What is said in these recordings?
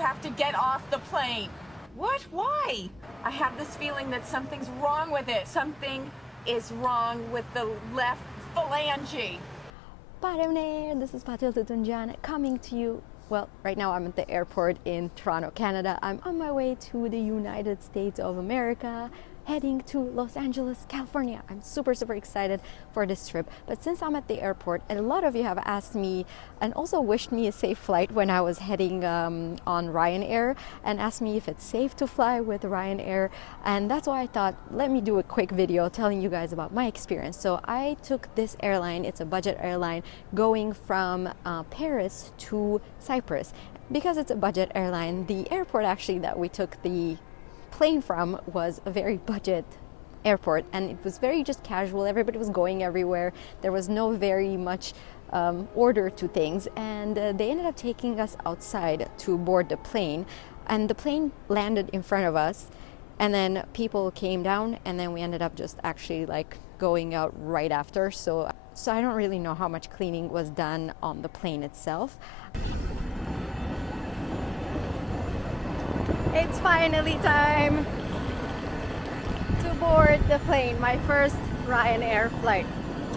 have to get off the plane. What? Why? I have this feeling that something's wrong with it. Something is wrong with the left phalange. This is Patil Tutunjan coming to you. Well, right now I'm at the airport in Toronto, Canada. I'm on my way to the United States of America, heading to Los Angeles, California. I'm super excited for this trip. But since I'm at the airport, and a lot of you have asked me and also wished me a safe flight when I was heading on Ryanair, and asked me if it's safe to fly with Ryanair. And that's why I thought, let me do a quick video telling you guys about my experience. So I took this airline, it's a budget airline, going from Paris to Cyprus. Because it's a budget airline, the airport actually that we took the plane from was a very budget airport, and it was very just casual. Everybody was going everywhere. There was no very much order to things, and they ended up taking us outside to board the plane, and the plane landed in front of us, and then people came down, and then we ended up just actually like going out right after. So I don't really know how much cleaning was done on the plane itself. It's finally time to board the plane, my first Ryanair flight.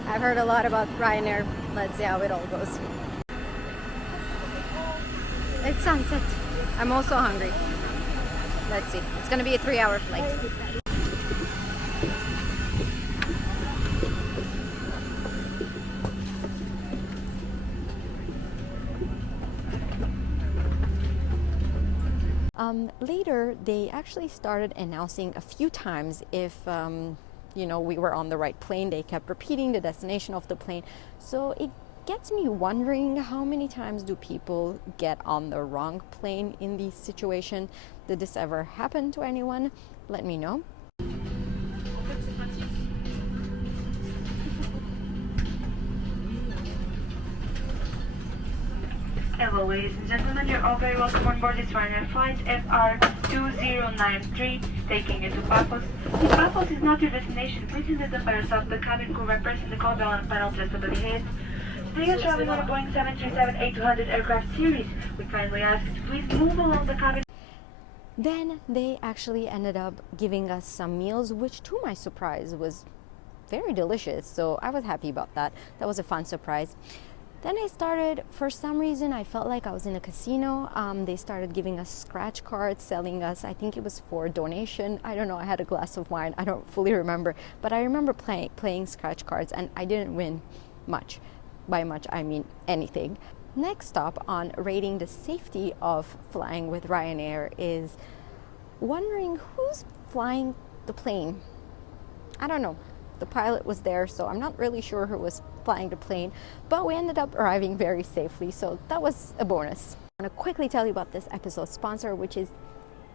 I've heard a lot about Ryanair. Let's see how it all goes. It's sunset. I'm also hungry. Let's see. It's gonna be a 3-hour flight. Later, they actually started announcing a few times if you know, we were on the right plane. They kept repeating the destination of the plane. So it gets me wondering, how many times do people get on the wrong plane in these situations? Did this ever happen to anyone? Let me know. Hello, ladies and gentlemen, you're all very welcome on board this Ryanair flight FR2093, taking you to Paphos. If Paphos is not your destination, please identify yourself. The cabin crew represents the call bell on panel just above your head. Today you're traveling on a Boeing 737-800 aircraft series. We kindly ask you to please move along the cabin. Then they actually ended up giving us some meals, which to my surprise was very delicious. So I was happy about that. That was a fun surprise. Then I started, for some reason, I felt like I was in a casino. They started giving us scratch cards, selling us, I think it was for donation. I don't know, I had a glass of wine. I don't fully remember. But I remember playing scratch cards, and I didn't win much. By much, I mean anything. Next stop on rating the safety of flying with Ryanair is wondering who's flying the plane. I don't know. The pilot was there, so I'm not really sure who was flying the plane, but we ended up arriving very safely, so that was a bonus. I want to quickly tell you about this episode's sponsor, which is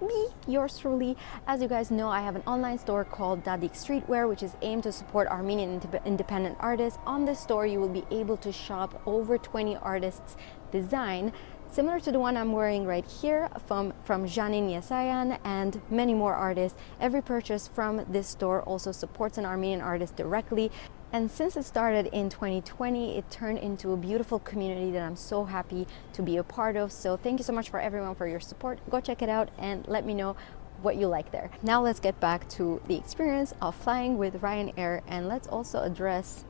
me, yours truly. As you guys know, I have an online store called Dadik Streetwear, which is aimed to support Armenian independent artists. On this store, you will be able to shop over 20 artists' design, similar to the one I'm wearing right here from Janin Yasayan and many more artists. Every purchase from this store also supports an Armenian artist directly. And since it started in 2020, it turned into a beautiful community that I'm so happy to be a part of. So thank you so much for everyone for your support. Go check it out and let me know what you like there. Now let's get back to the experience of flying with Ryanair, and let's also address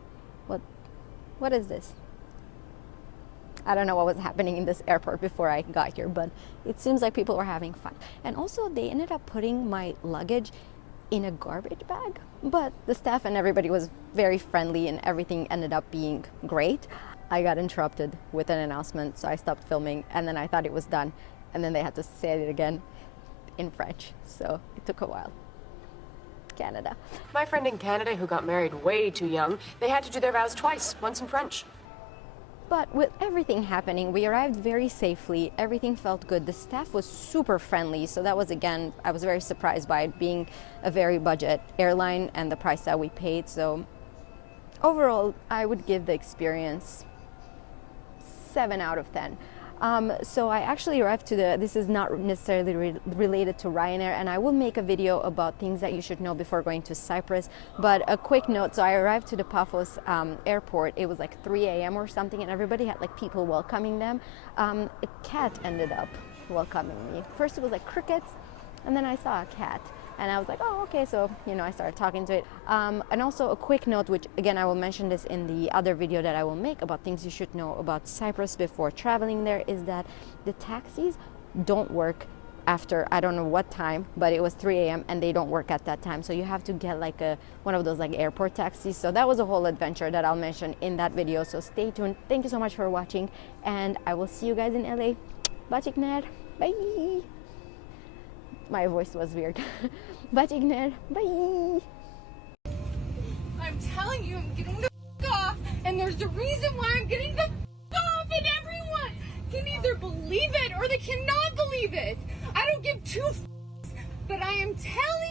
what is this? I don't know what was happening in this airport before I got here, but it seems like people were having fun. And also they ended up putting my luggage in a garbage bag, but the staff and everybody was very friendly and everything ended up being great. I got interrupted with an announcement, so I stopped filming, and then I thought it was done, and then they had to say it again in French, so it took a while. Canada. My friend in Canada who got married way too young, they had to do their vows twice, once in French. But with everything happening, we arrived very safely. Everything felt good. The staff was super friendly. So that was, again, I was very surprised by it being a very budget airline and the price that we paid. So overall, I would give the experience 7 out of 10. So I actually arrived to this is not necessarily related to Ryanair, and I will make a video about things that you should know before going to Cyprus. But a quick note, so I arrived to the Paphos airport, it was like 3 a.m. or something, and everybody had like people welcoming them. A cat ended up welcoming me. First it was like crickets, and then I saw a cat. And I was like, oh, okay, so, you know, I started talking to it. And also a quick note, which again, I will mention this in the other video that I will make about things you should know about Cyprus before traveling there, is that the taxis don't work after, I don't know what time, but it was 3 a.m. and they don't work at that time. So you have to get like one of those like airport taxis. So that was a whole adventure that I'll mention in that video. So stay tuned. Thank you so much for watching, and I will see you guys in LA. Bye. Bye. My voice was weird. Bye. I'm telling you, I'm getting the off, and there's a reason why I'm getting the off, and everyone can either believe it or they cannot believe it. I don't give two but I am telling